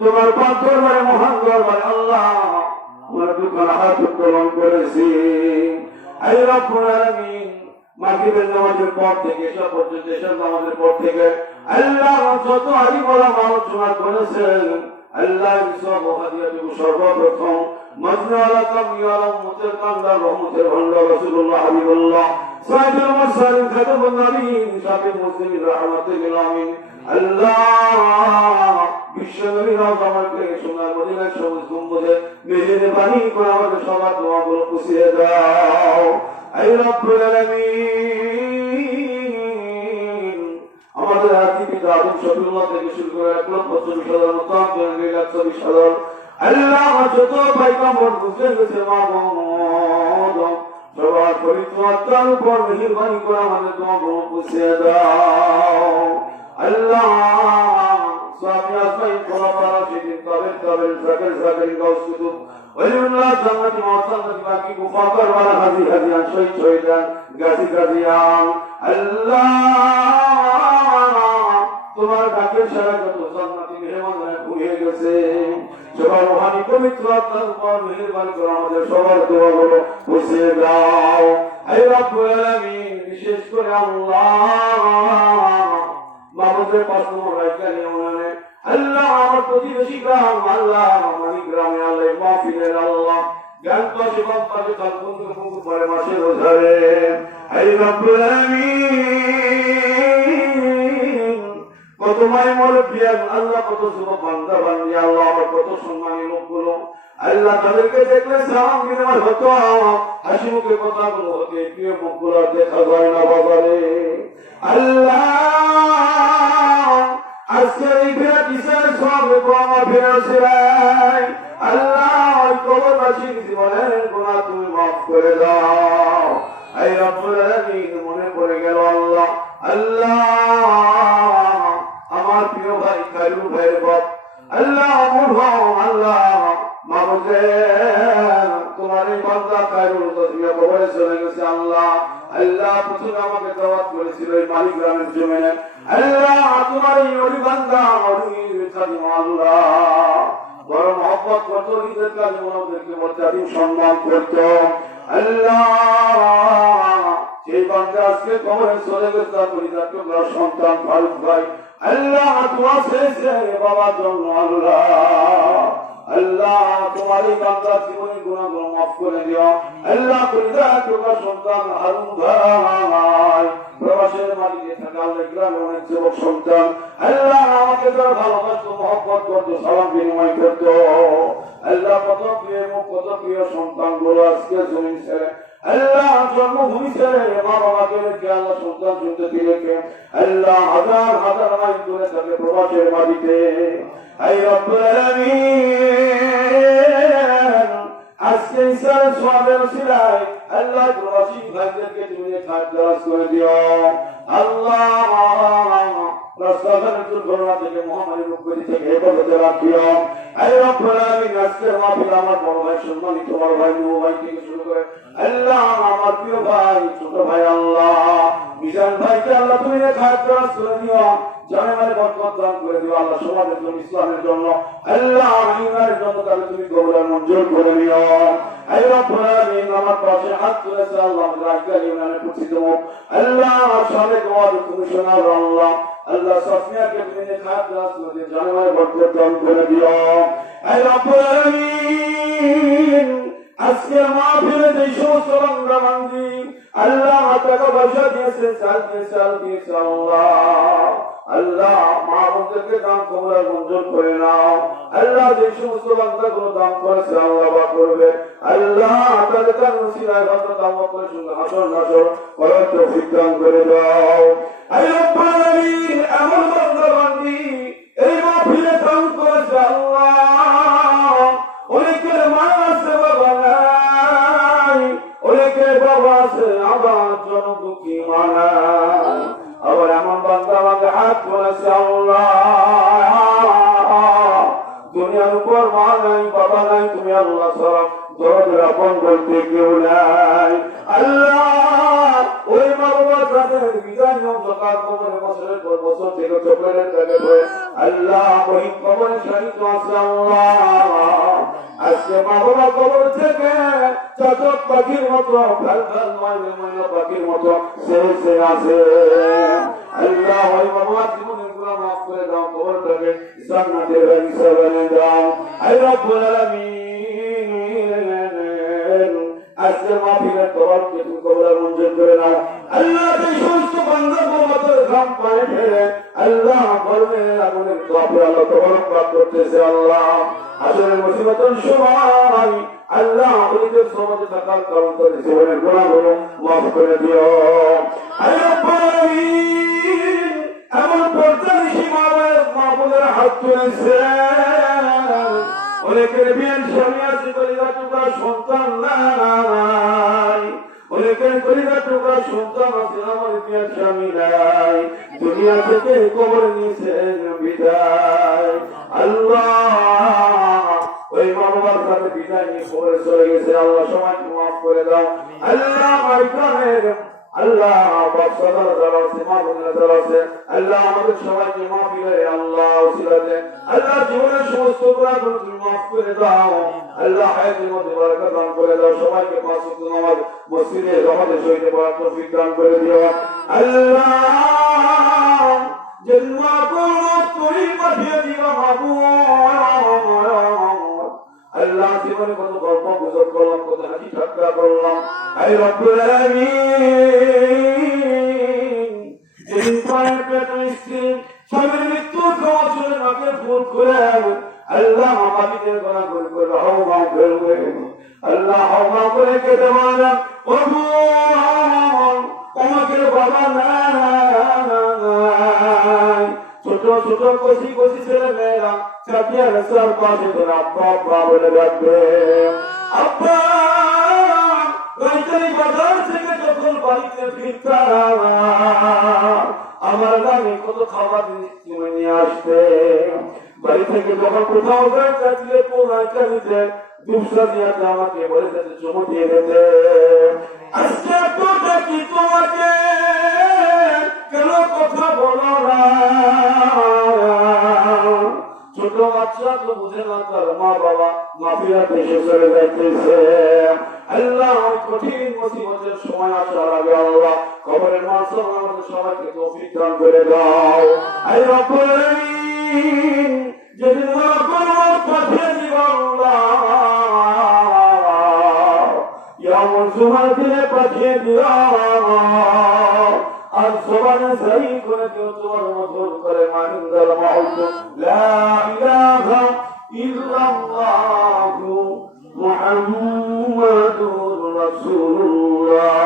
তোমার পাক দরবারে মহান দরবারে আল্লাহ তোমার দুখানা হাত উত্তোলন করেছি। আয় রব্বুল আলামিন, মাগরিবের নামাজের পর থেকে এসব পর্যন্ত এসব নামাজের পর থেকে আল্লাহ যত আলিম ওলামা আলোচনা করেছেন আল্লাহ সব হাদিয়াটুকু সর্বপ্রথম মজনুআলা কামিয়ালা উম্মতের কান্দার রহমতের ভান্ডার রাসূলুল্লাহ হাবিবুল্লাহ সাইয়্যিদুল মুরসালিন খাতামুন নবিয়্যিন শাফিউল মুসলিমিন রাহমাতুল লিল আলামিন আল্লাহ বিশ্বনবী রহমতকে সোনার মদিনার সবুজ গম্বুজে মেহেরবানি করে আমাদের সবার দোয়াগুলো পুষিয়ে দাও। আয় রব্বুল আলামিন, আমাদের আদি পিতা আদম শফিউল্লাহ থেকে শুরু করে 1,40,000 মুতাওয়াক্কিল 2,24,000 আল্লাহ যত পয়গম্বর গুজরে গেছে মাহমুদ সবার পবিত্র আত্মার উপর মেহেরবানি করে আমাদের দোয়াগুলো পুষিয়ে দাও। আল্লাহ সামি আসমাই খোলাফা রাশিদিন কাবের জাকের গাউস কুতুব ওলিউল্লাহ জান্নাতি মুহতামিন বাকি মুফাক্কার ওয়ালা হাজিয়ান শহীদান গাজিয়ান আল্লাহ তোমার ডাকের সারা যত জান্নাতি মেহমানরা ঘুরে গেছে সবার রূহানি পবিত্র আত্মার উপর মেহেরবানি করে আমাদের সবার দোয়াগুলো পুষিয়ে দাও। হে রব্বুল আলামিন, বিশেষ করে আল্লাহ মাহমুদের পাঁচ নম্বর রায়কানি উনানে আল্লাহ আমার প্রতিবেশী গ্রাম আল্লাহ মানি গ্রামে আল্লাহ মাহফিলের আল্লাহ জ্ঞান পাশে বাম পাশে কালকুন্দ পরে মাসে রোজারে হে রব্বুল আলামিন, কত মাই মুরব্বিয়ান আল্লাহ, কত যুবক বান্দা বান্দি আল্লাহ, আমার কত সম্মানী লোকগুলো আল্লাহ তাদেরকে দেখলে সালাম বিনিময় হতো, হাসি মুখে কথাগুলো হতে প্রিয় মুখগুলো দেখা যায় না বাবারে। আল্লাহ আজকের এই ফেরা কিসের সব আমার ফেরা ছিলাই আল্লাহ কবরবাসীর জীবনের গুনাহ তুমি মাফ করে দাও। এই রব্বুল আলামিন, মনে পড়ে গেল আল্লাহ আল্লাহ আমার প্রিয় ভাই কালু ভাইয়ের বাপ আল্লাহ আমার ভাও আল্লাহ মাহমুদে তোমার এই বান্দা কালু তসবিয়া কবরে চলে গেছে আল্লাহ আল্লাহ প্রথমে আমাকে দাওয়াত করেছিল এই মালিক গ্রামের জমিনে আল্লাহ তোমার এই ওলি বান্দা ওলি খাদিম আল্লাহ বড় মহব্বত করতো, নিজের কাজে ওনাদেরকে মর্যাদা সম্মান করতো আল্লাহ সেই বান্দা আজকে কবরে চলে গেছে তার পরিবার টুকরা সন্তান ফারুক ভাই আল্লাহ তোমার শেষে বাবার জন্য আল্লাহ আল্লাহ তোমার এই বান্দার জীবনের গুনাহগুলো মাফ করে দিও আল্লাহ পরিবার টুকরা সন্তান হারুন ভাই প্রবাসের মাটিতে থাকা গ্রামের অনেক যুবক সন্তান আল্লাহ আমাকে যারা ভালোবাসতো মহব্বত করতো সালাম বিনিময় করতো আল্লাহ কত প্রিয় মুখ কত প্রিয় সন্তান গুলো আজকে জমিন ছেড়ে আল্লাহ জন্মভূমি ছেড়ে মা বাবাকে রেখে আল্লাহ সন্তান সন্ততি রেখে আল্লাহ হাজার হাজার মাইল দূরে থাকে প্রবাসের মাটিতে। হে রব্বুল আলামিন, আজকে ইসলামের সোয়াবের উসিলায় আল্লাহ প্রবাসী ভাইদেরকে তুমি খাদ্যাস করে দিও আল্লাহ রাস্তাঘাটের দুর্ঘটনা থেকে মহামারী রোগব্যাধি থেকে হেফাজতে রাখিও। হে রব্বুল আলামিন, আজকের মাহফিল আমার বড় ভাই সম্মানিত তোমার ভাই নূর ভাই থেকে শুরু করে আল্লাহ আমার প্রিয় ভাই ছোট ভাই আল্লাহ মিজান ভাইকে আল্লাহ তুমি খাদ্যাস করে দিও, জানেমানে বরকত দান করে দিও আল্লাহ, সমাজের জন্য ইসলামের জন্য আল্লাহ ইমানের জন্য তাহলে তুমি কবুল মঞ্জুর করে নিও। হে রব্বুল আলামিন, আমার পাশে হাত তুলেছে আল্লাহ রাইকাল ইমানের পরিচিত মুখ আল্লাহ সালেক ওয়াজ তুমি শোনাও আল্লাহ আল্লাহ সাফিয়াকে তুমি খাদ্যাস করে দিও, জানেমানে বরকত দান করে দিও। হে রব্বুল আলামিন, আজকে মাহফিলে যে সমস্ত বান্দা বান্দি আল্লাহ টাকা পয়সা দিয়েছে চাল দিয়েছে আল্লাহ আল্লাহ মাহমুদকে দান কবুল মঞ্জুর করে নাও আল্লাহ, যে সমস্ত বান্দাগুলো দান করেছে আল্লাহ বা করবে আল্লাহ তাদের কান নসিলায় হযরত আমতের সঙ্গে হাসর নাসর করার তৌফিক দান করে দাও। হে রব্বুল আলামিন, এমন বান্দা বান্দি এই মাহফিলে দান করেছে আল্লাহ, অনেকের মা আছে বাবা নাই, অনেকের বাবা আছে আবার জন দুঃখী মা নাই, আবার এমন বান্দা আমাকে হাত তুলেছে আল্লাহ দুনিয়ার উপর মা নাই বাবা নাই, তুমি আল্লাহ ছাড়া দরদের আপন বলতে কেউ নাই আল্লাহ, ওই মা বাবা আমাদের বিদায় নিয়ম সকাল কবরে বছরের পর বছর থেকে চক্রের প্যাকেট হয়ে আল্লাহ ওই কবরে শাহিদ আছে আল্লাহ আজকে মা বাবা কবর থেকে চাচক পাখির মতো ফেল ফেল ময়না পাখির মতো সে আছে আল্লাহ ওই বাবা জীবনের গুনাহ মাফ করে দাও কবরটাকে জান্নাতের বাগিচা বানিয়ে দাও আয় রব্বুল আলামিন আজকে মাহফিলের তওয়াবকে তুমি কবুল মঞ্জুর করে নাও আল্লাহ এই সমস্ত বান্দা গোমাতার ঘাম পায়ে ফেলে আল্লাহ বলবেন আগুনের তওয়াবে আল্লাহ তওয়াব প্রাপ্ত করতেছে আল্লাহ আসলে মুসিবতের সময় আল্লাহ ওদের সমাজে থাকার কারণ করে জীবনের গুনাহগুলো মাফ করে দিও আয় রব্বুল আলামিন এমন পর্যায়ে সীমারের মাহবুবের হাত তুলেছে অনেকের বিয়ের স্বামী আছে কলিজা টুকরা সন্তান নাই অনেকের কলিজা টুকরা সন্তান আছে আমার বিয়ের স্বামী নাই দুনিয়া থেকে কবরে নিয়েছেন বিদায় আল্লাহ ওই মা বাবার সাথে বিদায় নিয়ে কবরে চলে গেছে আল্লাহ সবাইকে মাফ করে দাও আল্লাহ মাইকানের আল্লাহ বাদশাহরা যারা আছে মাহবুবরা যারা আছে আল্লাহ আমাদের সবাইকে মাফিলে আল্লাহ ওসিলাতে আল্লাহ জীবনের সমস্ত গুনাহগুলো তুমি মাফ করে দাও আল্লাহ হায়াতের মধ্যে বরকত দান করে দাও সবাইকে পাঁচ ওয়াক্ত নামাজ মসজিদে জামাতে শহীদে পড়ার তৌফিক দান করে দিও আল্লাহ জন্মা করো তুমি পাঠিয়ে দিও মাহবুব আল্লাহ জীবনে কত গল্প গুজব করলাম কত হাসি ঠাট্টা করলাম আয় রব্বুল আলামিন যেদিন পায়ের পেটে স্ত্রী স্বামীর মৃত্যুর খবর শুনে মাকে ফোন করে আল্লাহ আমাদের গলা করে করে হাওয়া ফেলবে আল্লাহ হাওয়া করে কেটে মারা প্রভু আমাকে বাবা নাই ছোট ছোট কচি কচি ছেলে মেয়েরা চাপিয়া রাস্তার পাশে ধরে আব্বা আব্বা বলে ডাকবে আব্বা রাইতারি বাজার থেকে যখন বাড়িতে ফিরতাম আমার গানে কত খাবার কিনে নিয়ে আসতে বাড়ি থেকে যখন কোথাও যাচ্ছে পোড়ায় কালিতে দুপসা দিয়ে আমাকে বলে যাতে চুমু দিয়ে দিতে আজকে তো দেখি তোমাকে কেন কথা বলো না ছোট বাচ্চা তো বুঝে না তার মা বাবা মাফিয়া দেশে চলে যাইতেছে আল্লাহ কঠিন মুসিবতের সময় আসার আগে আল্লাহ কবরের মাঝে আমাদের সবাইকে তৌফিক দান করে দাও আয় রব্বুল আলামিন যেদিন মরণ পাঠিয়ে দিব আল্লাহ ইয়ামুল জুমার দিনে পাঠিয়ে দিও আর সবানে সহি করে দিও তোমার মধুর করে মানিন্দাল মাউত লা ইলাহা ইল্লাল্লাহু মুহাম্মাদুর রাসূলুল্লাহ